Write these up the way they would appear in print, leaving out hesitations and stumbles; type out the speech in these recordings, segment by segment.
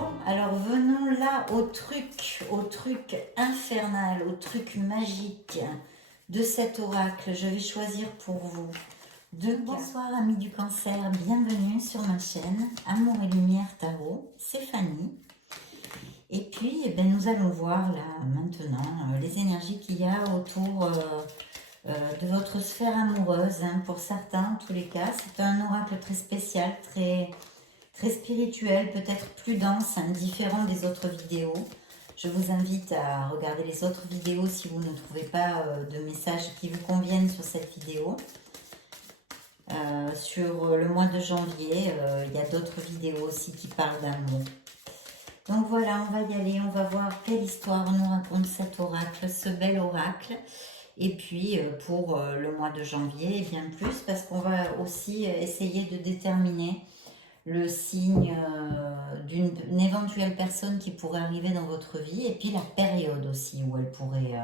Bon, alors venons là au truc infernal, au truc magique de cet oracle. Je vais choisir pour vous deux. Bonsoir amis du cancer, bienvenue sur ma chaîne Amour et Lumière Tarot, c'est Fanny. Et puis nous allons voir là maintenant les énergies qu'il y a autour de votre sphère amoureuse. Pour certains, en tous les cas, c'est un oracle très spécial, très spirituel, peut-être plus dense, différent des autres vidéos. Je vous invite à regarder les autres vidéos si vous ne trouvez pas de messages qui vous conviennent sur cette vidéo. Sur le mois de janvier, il y a d'autres vidéos aussi qui parlent d'amour. Donc voilà, on va y aller, on va voir quelle histoire nous raconte cet oracle, ce bel oracle. Et puis pour le mois de janvier, et bien plus, parce qu'on va aussi essayer de déterminer le signe d'une éventuelle personne qui pourrait arriver dans votre vie, et puis la période aussi où elle pourrait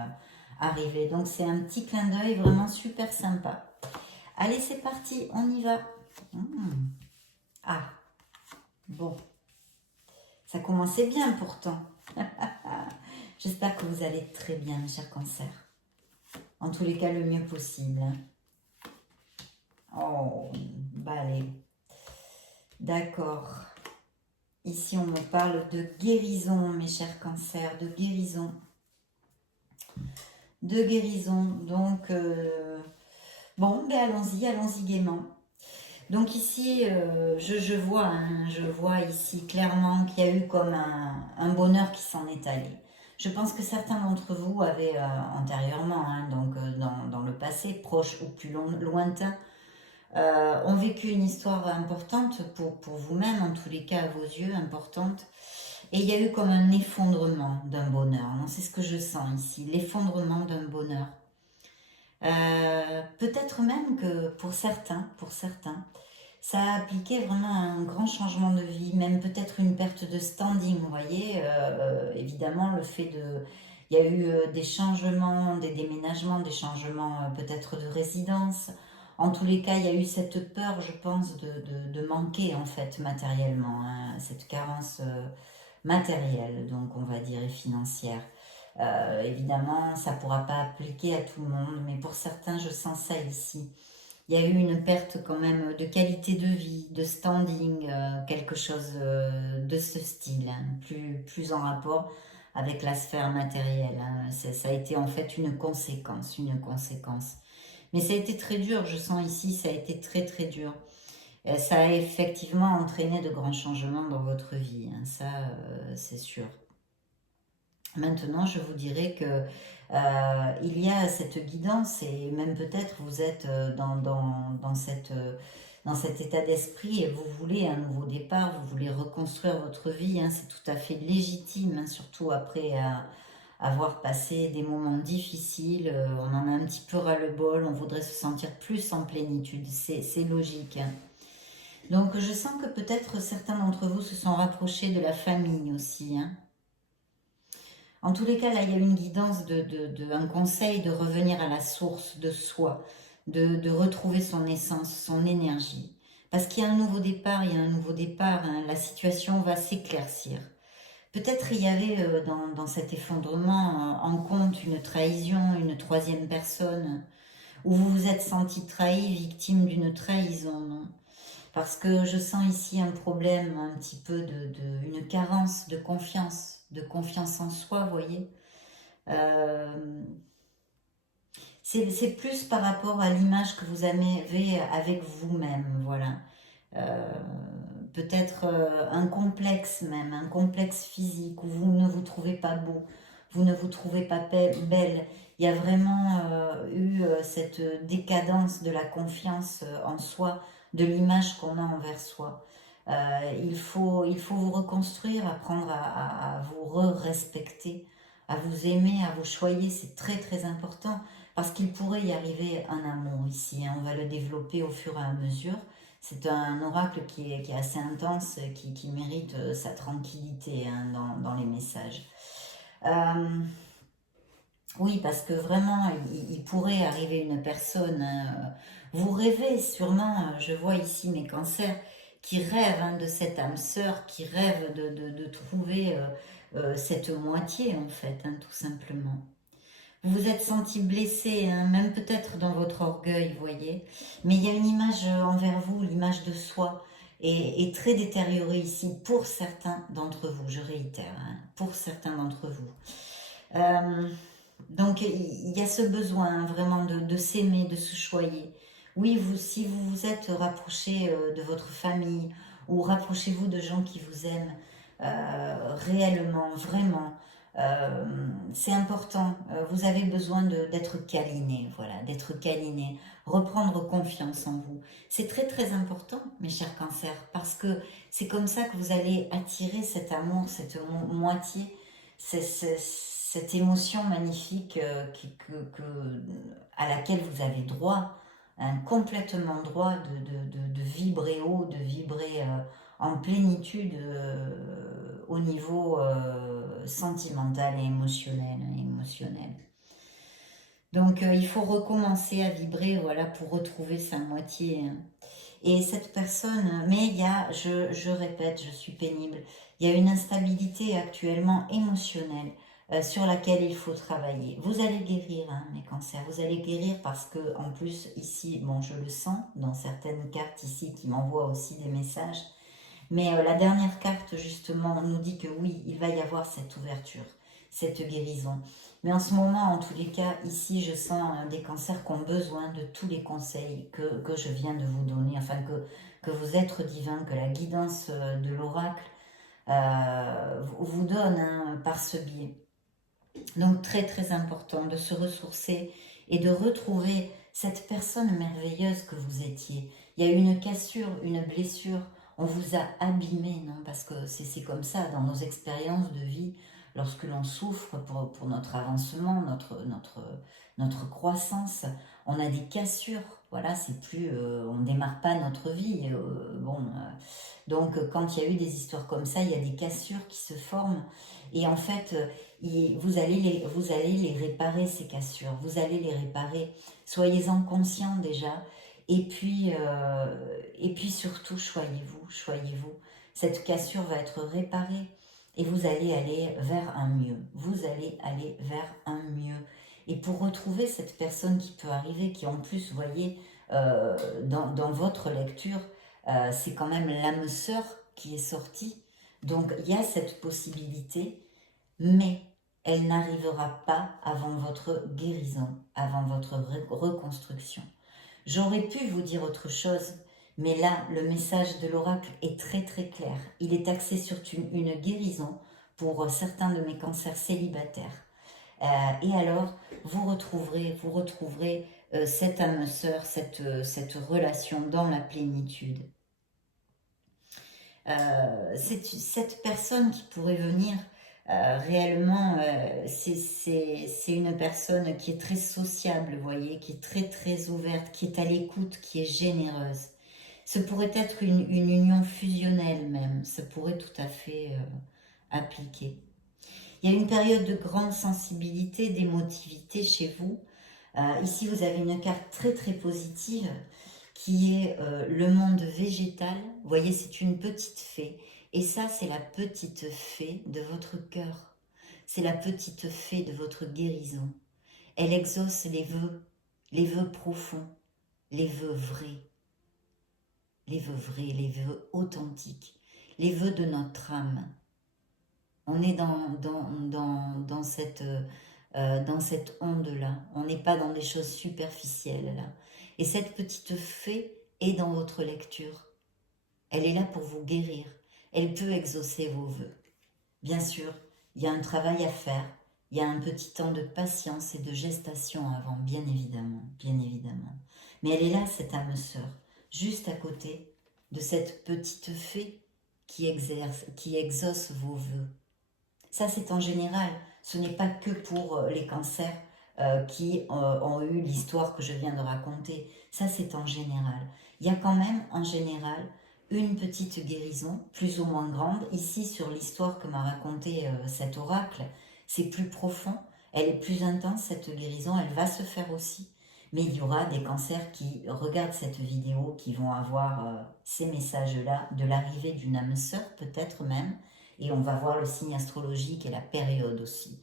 arriver. Donc c'est un petit clin d'œil vraiment super sympa. Allez, c'est parti, on y va. Ah, bon. Ça commençait bien pourtant. J'espère que vous allez très bien, mes chers cancers. En tous les cas, le mieux possible. Oh, bah allez. D'accord. Ici, on me parle de guérison, mes chers cancers, de guérison. De guérison. Donc, bon, ben allons-y gaiement. Donc ici, je vois ici clairement qu'il y a eu comme un bonheur qui s'en est allé. Je pense que certains d'entre vous avaient antérieurement, donc dans le passé, proche ou plus lointain, ont vécu une histoire importante pour vous-même, en tous les cas à vos yeux, importante. Et il y a eu comme un effondrement d'un bonheur. C'est ce que je sens ici, l'effondrement d'un bonheur. Peut-être même que pour certains, ça a appliqué vraiment un grand changement de vie, même peut-être une perte de standing, vous voyez. Évidemment, le fait de... Il y a eu des changements, des déménagements, des changements peut-être de résidence. En tous les cas, il y a eu cette peur, je pense, de manquer en fait matériellement, cette carence matérielle, donc on va dire, et financière. Évidemment, ça ne pourra pas appliquer à tout le monde, mais pour certains, je sens ça ici. Il y a eu une perte quand même de qualité de vie, de standing, quelque chose de ce style, plus en rapport avec la sphère matérielle. Ça a été en fait une conséquence. Mais ça a été très dur, je sens ici, ça a été très dur. Ça a effectivement entraîné de grands changements dans votre vie, ça c'est sûr. Maintenant, je vous dirais que il y a cette guidance et même peut-être vous êtes dans cet état d'esprit et vous voulez un nouveau départ, vous voulez reconstruire votre vie, c'est tout à fait légitime, surtout après avoir passé des moments difficiles, on en a un petit peu ras-le-bol, on voudrait se sentir plus en plénitude, c'est logique. Donc je sens que peut-être certains d'entre vous se sont rapprochés de la famille aussi. En tous les cas, là, il y a une guidance, un conseil de revenir à la source de soi, de retrouver son essence, son énergie. Parce qu'il y a un nouveau départ, la situation va s'éclaircir. Peut-être il y avait dans cet effondrement en compte une trahison, une troisième personne, où vous vous êtes senti trahi, victime d'une trahison, non? Parce que je sens ici un problème, un petit peu une carence de confiance en soi, vous voyez. C'est plus par rapport à l'image que vous avez avec vous-même, voilà. Peut-être un complexe même, un complexe physique où vous ne vous trouvez pas beau, vous ne vous trouvez pas belle. Il y a vraiment eu cette décadence de la confiance en soi, de l'image qu'on a envers soi. Il faut vous reconstruire, apprendre à vous respecter, à vous aimer, à vous choyer, c'est très important parce qu'il pourrait y arriver un amour ici, on va le développer au fur et à mesure. C'est un oracle qui est assez intense, qui mérite sa tranquillité dans les messages. Oui, parce que vraiment, il pourrait arriver une personne, vous rêvez sûrement, je vois ici mes cancers, qui rêve hein, de cette âme sœur, qui rêve de trouver cette moitié en fait, hein, tout simplement. Vous vous êtes senti blessé, hein, même peut-être dans votre orgueil, vous voyez. Mais il y a une image envers vous, l'image de soi, est très détériorée ici pour certains d'entre vous, je réitère, hein, pour certains d'entre vous. Euh, donc il y a ce besoin hein, vraiment de s'aimer, de se choyer. Oui, si vous vous êtes rapproché de votre famille ou rapprochez-vous de gens qui vous aiment réellement, vraiment, c'est important. Vous avez besoin d'être câliné, voilà, d'être câliné, reprendre confiance en vous. C'est très très important, mes chers cancers, parce que c'est comme ça que vous allez attirer cet amour, cette moitié, cette émotion magnifique à laquelle vous avez droit, hein, complètement droit de vibrer haut, de vibrer en plénitude au niveau sentimental et émotionnel, émotionnel. Donc il faut recommencer à vibrer voilà, pour retrouver sa moitié. Hein. Et cette personne, mais il y a, je répète, je suis pénible, il y a une instabilité actuellement émotionnelle sur laquelle il faut travailler. Vous allez guérir, hein, mes cancers, vous allez guérir parce que, en plus, ici, bon, je le sens dans certaines cartes ici qui m'envoient aussi des messages, mais la dernière carte, justement, nous dit que oui, il va y avoir cette ouverture, cette guérison. Mais en ce moment, en tous les cas, ici, je sens des cancers qui ont besoin de tous les conseils que je viens de vous donner, enfin que vos êtres divins, que la guidance de l'oracle vous donne hein, par ce biais. Donc très très important de se ressourcer et de retrouver cette personne merveilleuse que vous étiez. Il y a eu une cassure, une blessure, on vous a abîmé, non? Parce que c'est comme ça dans nos expériences de vie, lorsque l'on souffre pour notre avancement, notre croissance, on a des cassures. Voilà, c'est plus, on ne démarre pas notre vie. Donc quand il y a eu des histoires comme ça, il y a des cassures qui se forment. Et en fait, vous allez les réparer, ces cassures. Vous allez les réparer. Soyez-en conscients déjà. Et puis surtout, choyez-vous, choyez-vous. Cette cassure va être réparée et vous allez aller vers un mieux. Vous allez aller vers un mieux. Et pour retrouver cette personne qui peut arriver, qui en plus, vous voyez, dans votre lecture, c'est quand même l'âme sœur qui est sortie. Donc il y a cette possibilité, mais elle n'arrivera pas avant votre guérison, avant votre reconstruction. J'aurais pu vous dire autre chose, mais là, le message de l'oracle est très très clair. Il est axé sur une guérison pour certains de mes cancers célibataires. Et alors, vous retrouverez cette âme sœur, cette relation dans la plénitude. Cette personne qui pourrait venir réellement, c'est une personne qui est très sociable, vous voyez, qui est très très ouverte, qui est à l'écoute, qui est généreuse. Ce pourrait être une union fusionnelle même, ça pourrait tout à fait appliquer. Il y a une période de grande sensibilité, d'émotivité chez vous. Ici, vous avez une carte très très positive qui est le monde végétal. Vous voyez, c'est une petite fée. Et ça, c'est la petite fée de votre cœur. C'est la petite fée de votre guérison. Elle exauce les vœux profonds, les vœux vrais, les vœux authentiques, les vœux de notre âme. On est dans cette onde-là. On n'est pas dans des choses superficielles, là. Et cette petite fée est dans votre lecture. Elle est là pour vous guérir. Elle peut exaucer vos vœux. Bien sûr, il y a un travail à faire. Il y a un petit temps de patience et de gestation avant, bien évidemment, bien évidemment. Mais elle est là, cette âme sœur, juste à côté de cette petite fée qui exauce vos vœux. Ça, c'est en général. Ce n'est pas que pour les cancers qui ont eu l'histoire que je viens de raconter. Ça, c'est en général. Il y a quand même, en général, une petite guérison, plus ou moins grande. Ici, sur l'histoire que m'a raconté cet oracle, c'est plus profond. Elle est plus intense, cette guérison. Elle va se faire aussi. Mais il y aura des cancers qui regardent cette vidéo, qui vont avoir ces messages-là, de l'arrivée d'une âme sœur peut-être même, et on va voir le signe astrologique et la période aussi,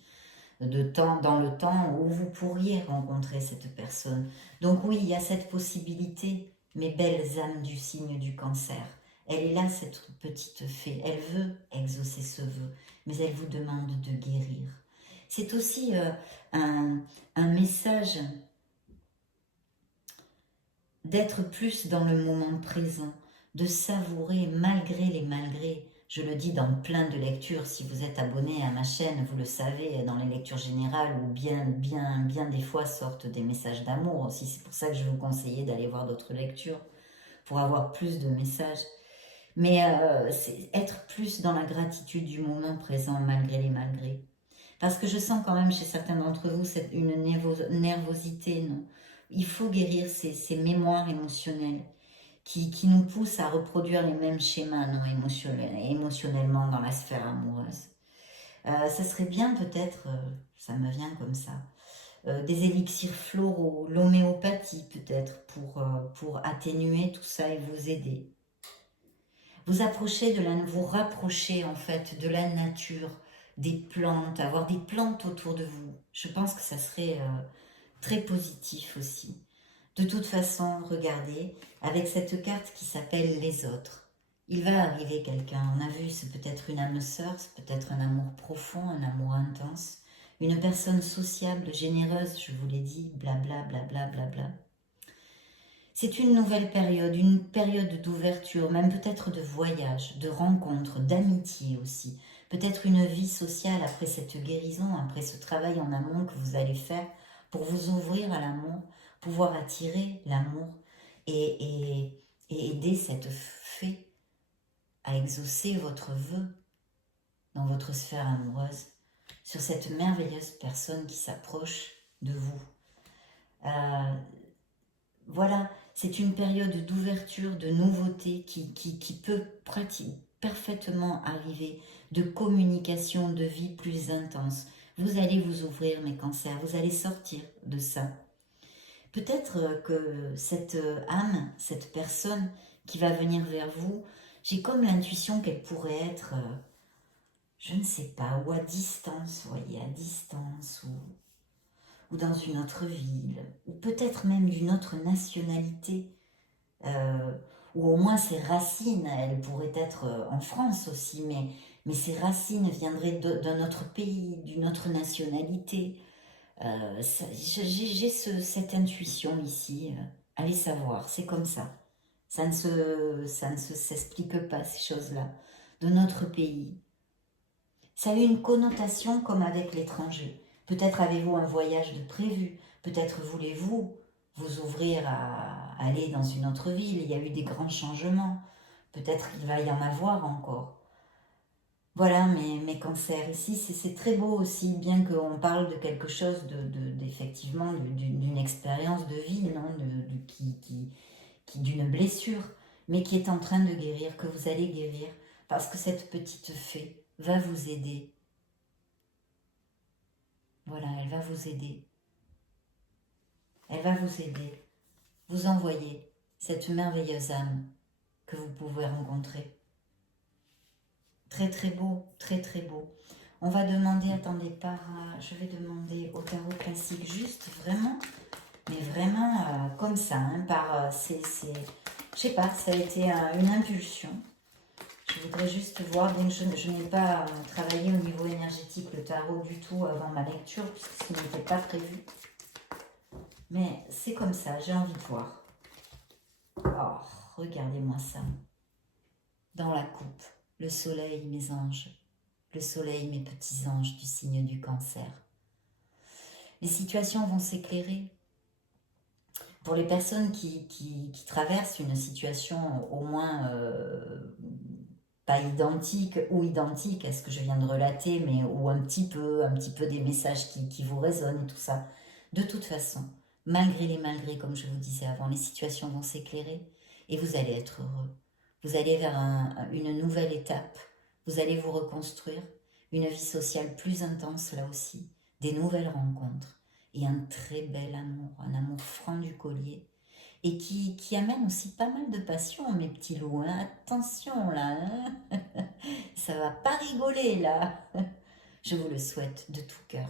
de temps, dans le temps où vous pourriez rencontrer cette personne. Donc oui, il y a cette possibilité, mes belles âmes du signe du cancer. Elle est là, cette petite fée, elle veut exaucer ce vœu, mais elle vous demande de guérir. C'est aussi un message d'être plus dans le moment présent, de savourer malgré les malgrés. Je le dis dans plein de lectures, si vous êtes abonné à ma chaîne, vous le savez, dans les lectures générales, où bien des fois sortent des messages d'amour aussi. C'est pour ça que je vous conseillais d'aller voir d'autres lectures, pour avoir plus de messages. Mais c'est être plus dans la gratitude du moment présent, malgré les malgrés. Parce que je sens quand même chez certains d'entre vous une nervosité, non? Il faut guérir ces mémoires émotionnelles qui nous poussent à reproduire les mêmes schémas non émotionnellement dans la sphère amoureuse. Ça serait bien peut-être, ça me vient comme ça, des élixirs floraux, l'homéopathie peut-être pour atténuer tout ça et vous aider. Vous rapprocher en fait de la nature, des plantes, avoir des plantes autour de vous. Je pense que ça serait très positif aussi. De toute façon, regardez, avec cette carte qui s'appelle les autres, il va arriver quelqu'un. On a vu, c'est peut-être une âme sœur, c'est peut-être un amour profond, un amour intense, une personne sociable, généreuse, je vous l'ai dit, blabla, blabla, blabla. C'est une période d'ouverture, même peut-être de voyage, de rencontre, d'amitié aussi. Peut-être une vie sociale après cette guérison, après ce travail en amont que vous allez faire pour vous ouvrir à l'amour, pouvoir attirer l'amour et aider cette fée à exaucer votre vœu dans votre sphère amoureuse sur cette merveilleuse personne qui s'approche de vous. Voilà, c'est une période d'ouverture, de nouveauté qui peut parfaitement arriver, de communication, de vie plus intense. Vous allez vous ouvrir, mes cancers, vous allez sortir de ça. Peut-être que cette âme, cette personne qui va venir vers vous, j'ai comme l'intuition qu'elle pourrait être, je ne sais pas, ou à distance, vous voyez, à distance, ou dans une autre ville, ou peut-être même d'une autre nationalité, ou au moins ses racines, elles pourraient être en France aussi, mais ses racines viendraient d'un autre pays, d'une autre nationalité. J'ai cette intuition ici, allez savoir, c'est comme ça. Ça ne s'explique pas, ces choses-là. De notre pays. Ça a eu une connotation comme avec l'étranger. Peut-être avez-vous un voyage de prévu, peut-être voulez-vous vous ouvrir à aller dans une autre ville, il y a eu des grands changements, peut-être qu'il va y en avoir encore. Voilà mes cancers. Ici, c'est très beau aussi, bien qu'on parle de quelque chose d'effectivement d'une expérience de vie, non, d'une blessure, mais qui est en train de guérir, que vous allez guérir, parce que cette petite fée va vous aider. Voilà, elle va vous aider. Elle va vous aider, vous envoyer cette merveilleuse âme que vous pouvez rencontrer. Très très beau, très très beau. On va demander, attendez, je vais demander au tarot classique juste vraiment, mais vraiment comme ça, hein, je sais pas, ça a été une impulsion. Je voudrais juste voir, bien que je n'ai pas travaillé au niveau énergétique le tarot du tout avant ma lecture, puisque ce n'était pas prévu. Mais c'est comme ça, j'ai envie de voir. Oh, regardez-moi ça. Dans la coupe, le soleil, mes anges. Le soleil, mes petits anges du signe du cancer. Les situations vont s'éclairer. Pour les personnes qui traversent une situation au moins pas identique ou identique à ce que je viens de relater, mais ou un petit peu des messages qui vous résonnent et tout ça. De toute façon, malgré les malgrés, comme je vous disais avant, les situations vont s'éclairer et vous allez être heureux. Vous allez vers une nouvelle étape. Vous allez vous reconstruire, une vie sociale plus intense là aussi, des nouvelles rencontres. et un très bel amour, un amour franc du collier, et qui amène aussi pas mal de passion, mes petits loups, hein. Attention là, hein. Ça va pas rigoler là. Je vous le souhaite de tout cœur.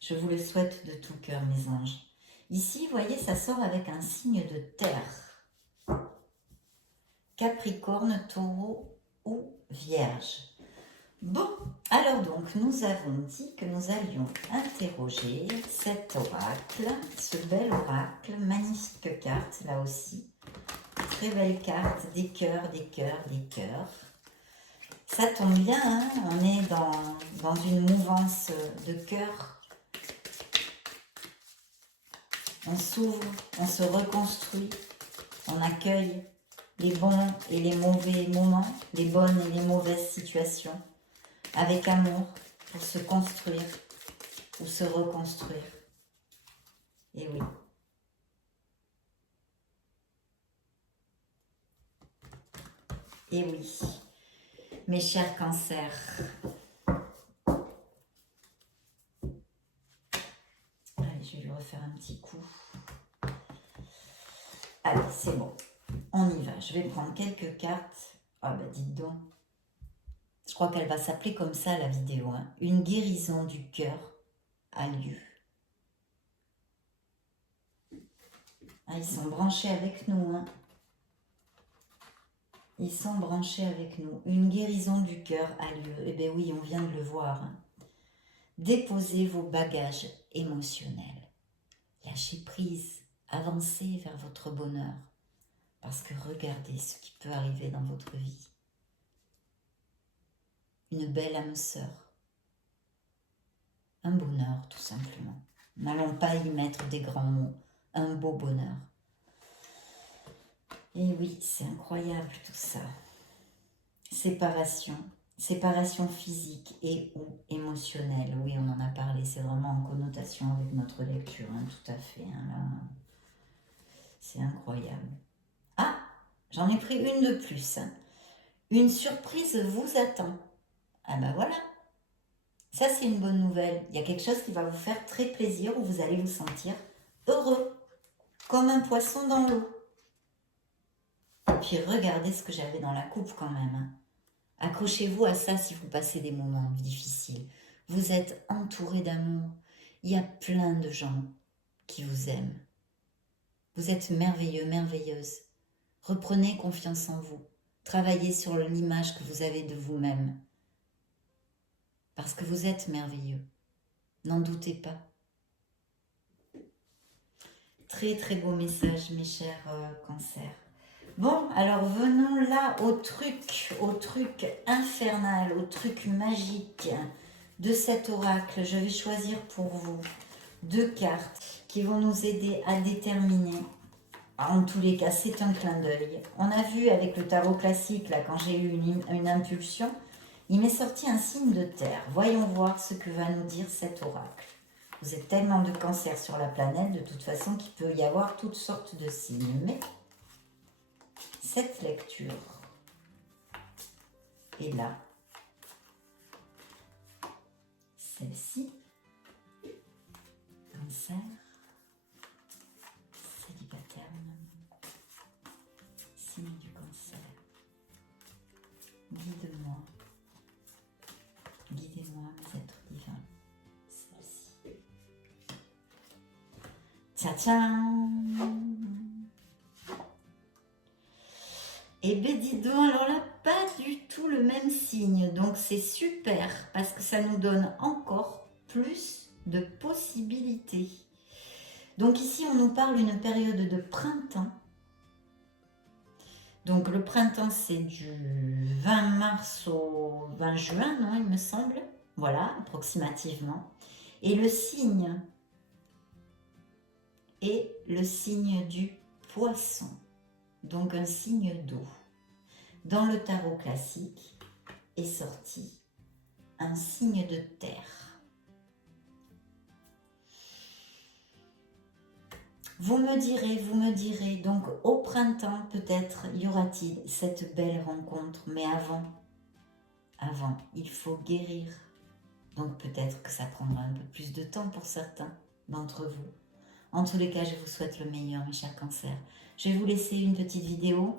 Je vous le souhaite de tout cœur, mes anges. Ici, vous voyez, ça sort avec un signe de terre. Capricorne, Taureau ou Vierge. Bon, alors donc, nous avons dit que nous allions interroger cet oracle, ce bel oracle, magnifique carte, là aussi. Très belle carte, des cœurs, des cœurs, des cœurs. Ça tombe bien, hein, on est dans une mouvance de cœur. On s'ouvre, on se reconstruit, on accueille les bons et les mauvais moments, les bonnes et les mauvaises situations, avec amour pour se construire ou se reconstruire. Et oui. Et oui, mes chers cancers. Allez, je vais lui refaire un petit coup. Allez, c'est bon. On y va. Je vais prendre quelques cartes. Ah bah dites donc. Je crois qu'elle va s'appeler comme ça la vidéo. Hein. Une guérison du cœur a lieu. Ah, ils sont branchés avec nous. Hein. Ils sont branchés avec nous. Une guérison du cœur a lieu. Eh bien oui, on vient de le voir. Hein. Déposez vos bagages émotionnels. Lâchez prise. Avancez vers votre bonheur. Parce que regardez ce qui peut arriver dans votre vie. Une belle âme sœur. Un bonheur, tout simplement. N'allons pas y mettre des grands mots. Un beau bonheur. Et oui, c'est incroyable tout ça. Séparation. Séparation physique et ou émotionnelle. Oui, on en a parlé. C'est vraiment en connotation avec notre lecture. Hein, tout à fait. Hein, là. C'est incroyable. Ah, j'en ai pris une de plus. Hein. Une surprise vous attend. Ah ben voilà. Ça, c'est une bonne nouvelle. Il y a quelque chose qui va vous faire très plaisir où vous allez vous sentir heureux. Comme un poisson dans l'eau. Et puis regardez ce que j'avais dans la coupe quand même. Hein. Accrochez-vous à ça si vous passez des moments difficiles. Vous êtes entouré d'amour. Il y a plein de gens qui vous aiment. Vous êtes merveilleux, merveilleuse. Reprenez confiance en vous. Travaillez sur l'image que vous avez de vous-même. Parce que vous êtes merveilleux. N'en doutez pas. Très très beau message, mes chers cancers. Bon, alors venons là au truc infernal, au truc magique de cet oracle. Je vais choisir pour vous 2 cartes qui vont nous aider à déterminer. En tous les cas, c'est un clin d'œil. On a vu avec le tarot classique, là, quand j'ai eu une impulsion, il m'est sorti un signe de terre. Voyons voir ce que va nous dire cet oracle. Vous êtes tellement de cancers sur la planète, de toute façon, qu'il peut y avoir toutes sortes de signes. Mais cette lecture est là. Celle-ci, cancer, célibataire, signe du cancer. Guide-moi, guidez-moi, mes êtres divins. Celle-ci. Tcha-tcha! Et bien dis donc, alors là, pas du tout le même signe. Donc c'est super parce que ça nous donne encore plus de possibilités. Donc ici, on nous parle d'une période de printemps. Donc le printemps, c'est du 20 mars au 20 juin, non, il me semble. Voilà, approximativement. Et le signe est le signe du poisson. Donc un signe d'eau. Dans le tarot classique est sorti un signe de terre. Vous me direz, donc au printemps peut-être y aura-t-il cette belle rencontre, mais il faut guérir. Donc peut-être que ça prendra un peu plus de temps pour certains, d'entre vous. En tous les cas, je vous souhaite le meilleur, mes chers cancers. Je vais vous laisser une petite vidéo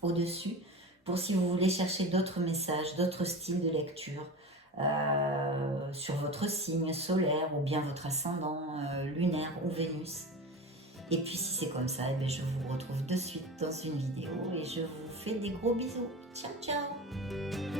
au-dessus pour si vous voulez chercher d'autres messages, d'autres styles de lecture sur votre signe solaire ou bien votre ascendant lunaire ou Vénus. Et puis si c'est comme ça, eh bien, je vous retrouve de suite dans une vidéo et je vous fais des gros bisous. Ciao, ciao!